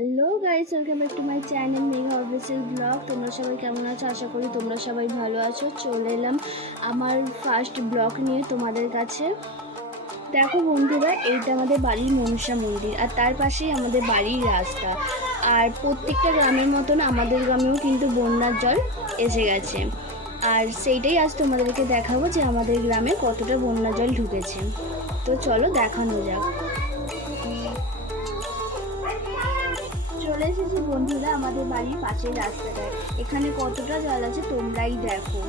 Hello guys, welcome back to my channel Megha official blog. তোমরা সবাই কেমন আছো? আশা করি তোমরা সবাই ভালো আছো। চলে এলাম আমার ফার্স্ট ব্লগ নিয়ে তোমাদের কাছে। দেখো বন্ধুরা, এইটা আমাদের বাড়ির মনসা মন্দির, আর তার পাশেই আমাদের বাড়ির রাস্তা। আর প্রত্যেকটা গ্রামের মতন আমাদের গ্রামেও কিন্তু বন্যার জল এসে গেছে, আর সেইটাই আজ তোমাদেরকে দেখাবো যে আমাদের গ্রামে কতটা বন্যার জল ঢুকেছে। তো চলো দেখানো যাক। চলে এসেছি বন্ধুরা আমাদের বাড়ির পাশের রাস্তাটায়। এখানে কতটা জল আছে তোমরাই দেখো।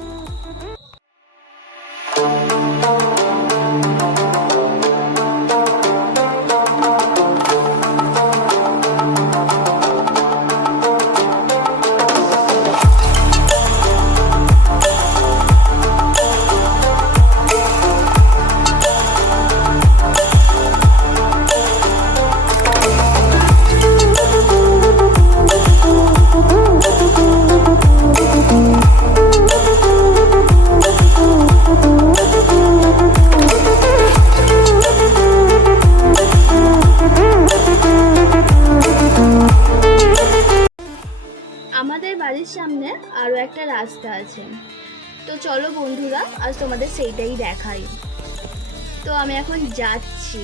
আমাদের বাড়ির সামনে আরও একটা রাস্তা আছে, তো চলো বন্ধুরা আজ তোমাদের সেইটাই দেখাই। তো আমি এখন যাচ্ছি,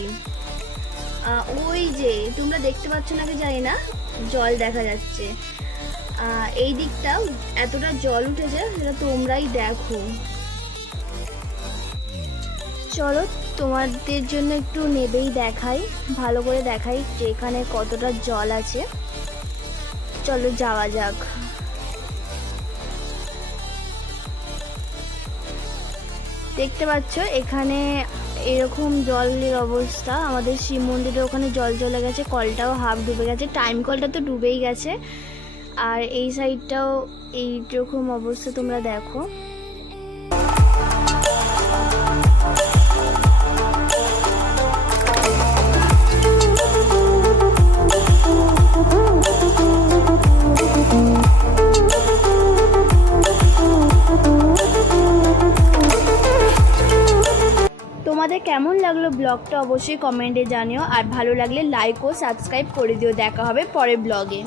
ওই যে তোমরা দেখতে পাচ্ছ নাকি জানি না, জল দেখা যাচ্ছে। এই দিকটা এতটা জল উঠেছে সেটা তোমরাই দেখো। চলো তোমাদের জন্য একটু নেবেই দেখাই, ভালো করে দেখাই যে এখানে কতটা জল আছে। চলো যাওয়া যাক। দেখতে পাচ্ছ এখানে এরকম জলের অবস্থা। আমাদের শিব মন্দিরের ওখানে জল চলে গেছে, কলটাও হাফ ডুবে গেছে, টাইম কলটা তো ডুবেই গেছে। আর এই সাইডটাও এইরকম অবস্থা, তোমরা দেখো। তোমাদের কেমন লাগলো ব্লগটা অবশ্যই কমেন্টে জানিও, আর ভালো লাগলে লাইক ও সাবস্ক্রাইব করে দিও। দেখা হবে পরের ব্লগে।